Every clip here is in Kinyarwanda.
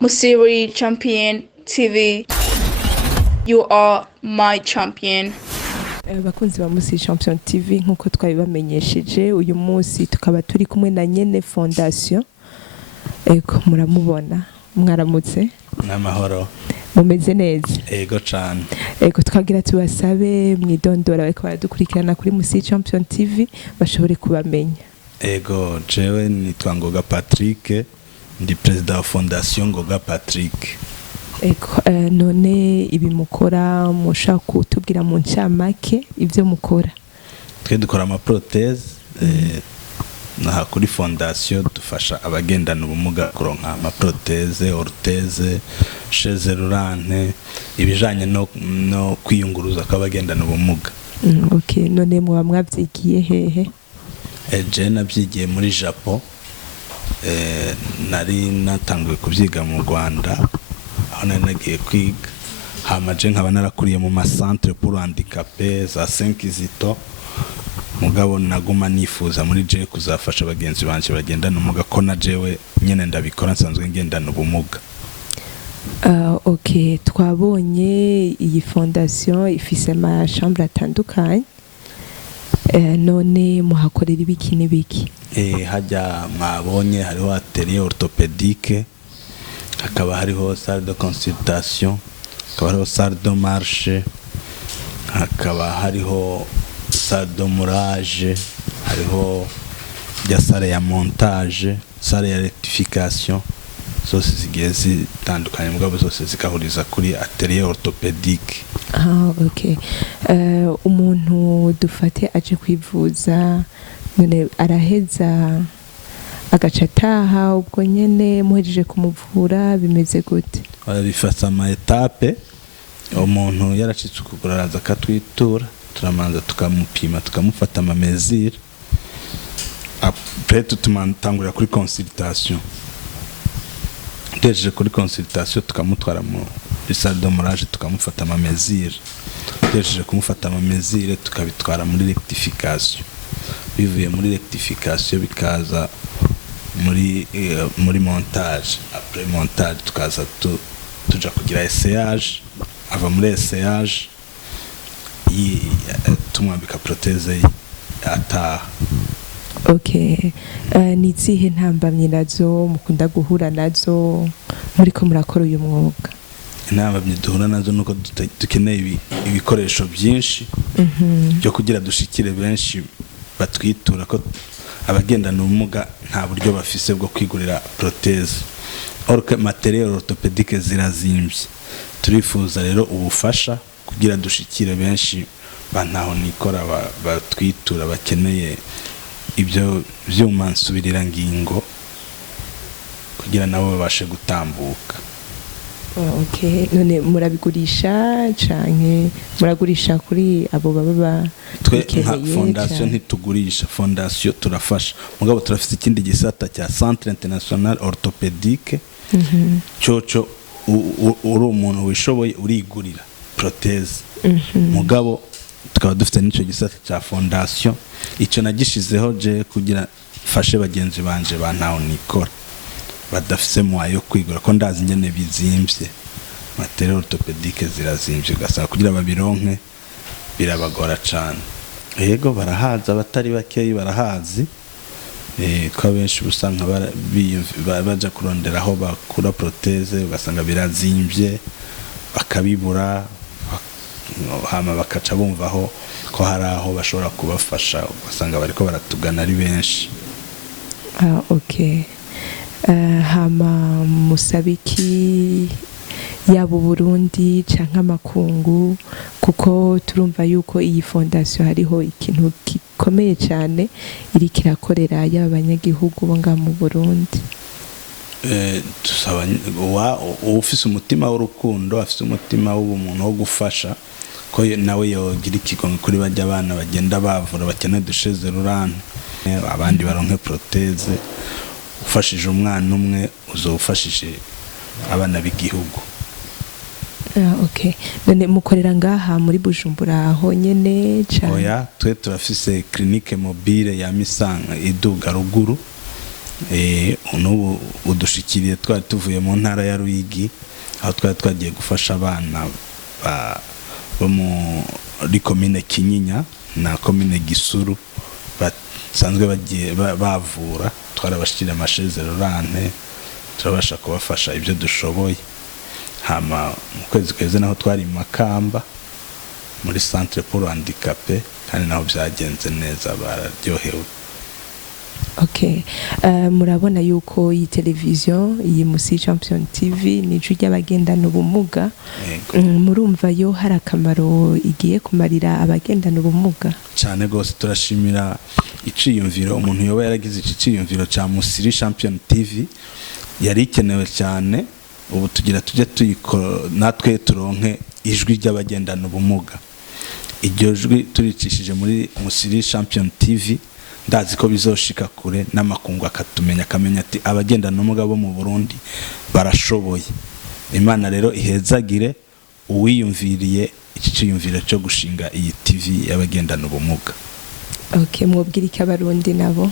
Musiri Champion TV. You are my champion. Bakunzi ba Muri Champion TV nkuko twabibamenyesheje uyu munsi tukaba turi kumwe na nyene fondation. Ego muramubona mwaramutse n'amahoro mumeze neza. Ego cyane. Ego twagira tubasabe mwidondora bariko baradukurikirana kuri Muri Champion TV bashobore kubamenya. Ego jewe nitwa NGOGAA Patrick ndi president wa fondation NGOGAA Patrick. Ego none ibi mukora mushaka kutubwira mu ncamake ivyo mukora? Twe dukora ama prothèse na kuri fondation dufasha abagendana ubumuga kuronka ama prothèse, orthèse, chaise roulante ibijanye no kwiyunguruza kw'abagendana ubumuga. Okay, none mwa mwavyigiye hehe? Je navyigiye muri Japon. Nari natanguye kuvyiga mu Rwanda aho nagiye kwiga hamaje nkaba narakuriye mu centre pour handicapés za 5 zito mugabo naguma nifuza muri je kuzafasha abagenzi banje bagendana ubumuga ko na jewe nyene ndabikora nsanzwe ngendana ubumuga. Okay, twabonye iyi fondation ifise ama chambre atandukanye. None muhakorera ibiki n'ibiki? Hajya mabonye hariho atelier orthopédique, hakaba hariho salle de consultation, hakaba hariho salle de marche, hakaba hariho salle de mourage, hariho ya salle ya montage, salle ya rectification, zose zigiye zitandukanye mugabo zose zikahuriza kuri atelier orthopédique. Okay. Umuntu dufate aje kwivuza none araheza agacataha ubwo nyene muhejeje kumuvura bimeze gute? Bifata ama etape. Umuntu yaracitse ukuguru araza akatwitura turamanza tukamupima tukamufata ama mesure après tutumantangurira kuri consultation. Deje kuri consultation tukamutwara mu salle de mourage tukamufata ama mesure. Deje kumufata ama mesure tukabitwara muri rectification. Bivuye muri rectification bikaza muri montage. Après montage tukaza tuja kugira essayage. Ava muri essayage tumwambika prothèse ataha. Okay. Nizihe ntambamye nazo mukunda guhura nazo muriko murakora uyu mwuga? Intambamye duhura nazo nuko dukeneye ibikoresho byinshi byo kugira dushikire benshi batwitura ko abagendana ubumuga nta buryo bafise bwo kwigurira prothèse. Or que matériel orthopédique zirazimvye. Turifuza rero ubufasha kugira dushikire benshi bantaho nikora batwitura bakeneye ibyo vyuma nsubirira ngingo kugira nabo babashe gutambuka. Okay, none murabigurisha canke muragurisha kuri abo baba twe nka fondation ntitugurisha, fondation turafasha mugabo turafite ikindi gisata cya Centre International Orthopédique. Cyoco uri umuntu wishoboye urigurira prothèse. Mugabo tukaba dufite n'icyo gisata cya fondation icyo nagishizeho je kugira fashe bagenzi banje bantaho nikora badafise mwayo kwigura ko ndazi nyene bizimvye matériel orthopédique zirazimvye gasaba kugira babironke birabagora cyane. Yego barahaza batari bakeyi barahazi ko benshi busanga baja kuronderaho bakura prothèse ugasanga birazimvye bakabibura hama bakaca bumvaho ko haraho bashobora kubafasha ugasanga bariko baratugana ari benshi. Okay. Hama musabiki yabo Burundi canke amakungu kuko turumva yuko iyi fondation hariho ikintu gikomeye cyane iri kirakorera y'abanyagihugu bo nga mu Burundi. Tusaba ufise umutima w'urukundo afise umutima w'ubumuntu wo gufasha ko nawe yogira ikigongo kuri bajya abana bagenda bavura bakeneye dusheze rurante abandi baronke prothèse. Ufashije umwana umwe uzofashije abana b'igihugu. Okay. None mukorera ngaha muri Bujumbura aho nyene cyane? Oya, twe turafise clinique mobile ya Misanga iduga ruguru n'ubu udushikiriye twari tuvuye mu ntara ya Ruyigi aho twari twagiye gufasha abana bo muri komine Kinyinya na komine Gisuru basanzwe bagiye bavura, twarabashikira amashezerorane turabasha kubafasha ibyo dushoboye. Hama mu kwezi kweze naho twari Makamba muri centre pour handicapé kandi naho byagenze neza, bararyohewe. Okay, murabona yuko iyi televiziyo iyi Musi Champion TV ni ijwi ry'abagendana ubumuga. Murumva yo hari akamaro igiye kumarira abagendana ubumuga? Cyane gose turashimira iciyumviro umuntu yoba yaragize iciyumviro ca Musi Champion TV, yari ikenewe cyane. Ubu tugira tujye natwe turonke ijwi ry'abagendana ubumuga. Iryo jwi turicishije muri Musi Champion TV, ndazi ko bizoshika kure n'amakungu akatumenya, akamenya ati abagendana ubumuga bo mu Burundi barashoboye. Imana rero ihezagire uwiyumviriye iki cyiyumviro cyo gushinga iyi TV y'abagendana ubumuga. Okay, mwobwira iki abarundi nabo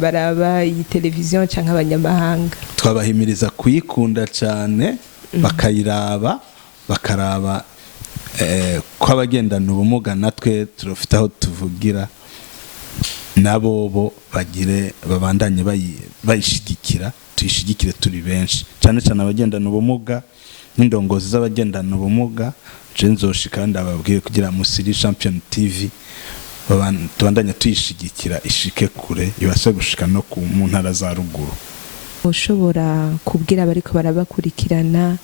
baraba iyi televiziyo canke abanyamahanga? Twabahimiriza kuyikunda cyane, bakayiraba, bakaraba ko abagendana ubumuga natwe turafite aho tuvugira, nabo bo bagire babandanye bayishigikira, tuyishigikire turi benshi, cyane cyane abagendana ubumuga n'indongozi z'abagendana ubumuga. Je nzoshika ndababwiye kugira Musi Champion TV tubandanye tuyishigikira ishike kure, ibashe gushika no ku mu ntara za ruguru. Ushobora kubwira bariko barabakurikirana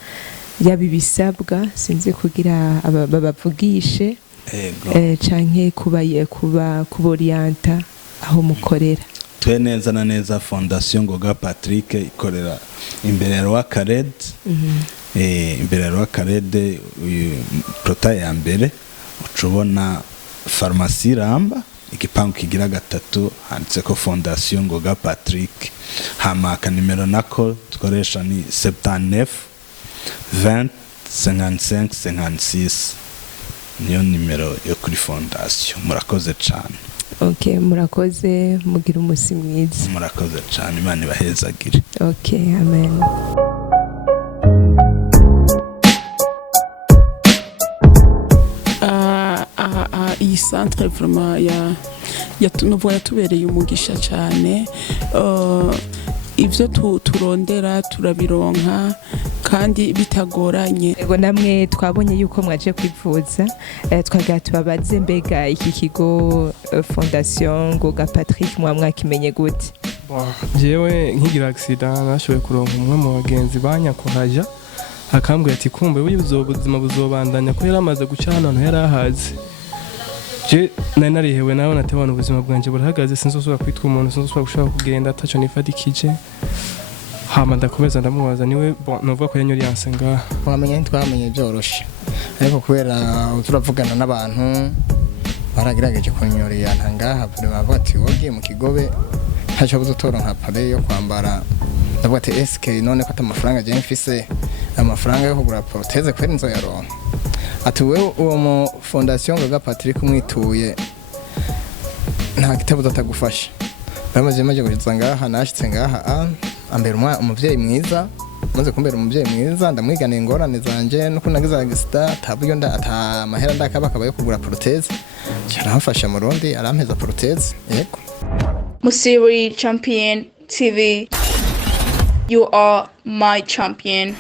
yabi bisabwa sinzi kugira babavugishe canke kuborienta aho mukorera? Twe neza na neza Fondation NGOGAA Patrick ikorera imbere ya Roi Kared. Imbere ya Roi Kared prota ya mbere ucubona Pharmacie Ramba, igipangu kigira gatatu handitse ko Fondation NGOGAA Patrick. Hama akanimero nako dukoresha ni 79 20 55 56, niyo nimero yo kuri Fondation. Murakoze cyane. Okay, murakoze, mugira umusi mwiza. Murakoze cyane, Imana ibahezagire. Okay, amen. Iyi centre vraiment yatubereye umugisha cyane. Ivyo turondera turabironka kandi bitagoranye. Ego namwe twabonye yuko mwaje kwivuza, twagira tubabaze mbega iki kigo Fondation NGOGAA Patrick mwakimenye gute? Jewe nkigira accident nashoboye kuronka umwe mu bagenzi banyakohaja akambwira ati kumbe ubuzima buzobandanya ko yaramaze guca hano yarahaze. Je nari narihewe nawe natebana ubuzima bwanje burahagaze, sinzosubira kwitwa umuntu, sinzosubira gushaka kugenda ataco nifadikije. Hama ndakomeza ndamubaza niwe novuga ko yanyori yansenga. Wamenye twamenye byoroshe, ariko kubera turavugana n'abantu baragerageje kunyorera ntangaha bavuga ati wogiye mu kigobe haje buzotora nka pare yo kwambara. Ndavuga ati SK none ko atamafaranga je mfise, amafaranga yo kugura proteze kweri nzo yaronka. Ati wewe uwo mu Fondation NGOGAA Patrick umwituye nta gitabo datagufasha. Bamaze kuza ngaha nashitse ngaha ambera umuvyeyi mwiza, maze kumbera umuvyeyi mwiza ndamwigana ingorane zanje no kunagiza agista taburyo ata mahera ndakaba yo kugura proteze. Cyarafasha mu Rundi arampeza proteze. Yego. Musi Champion TV, you are my champion.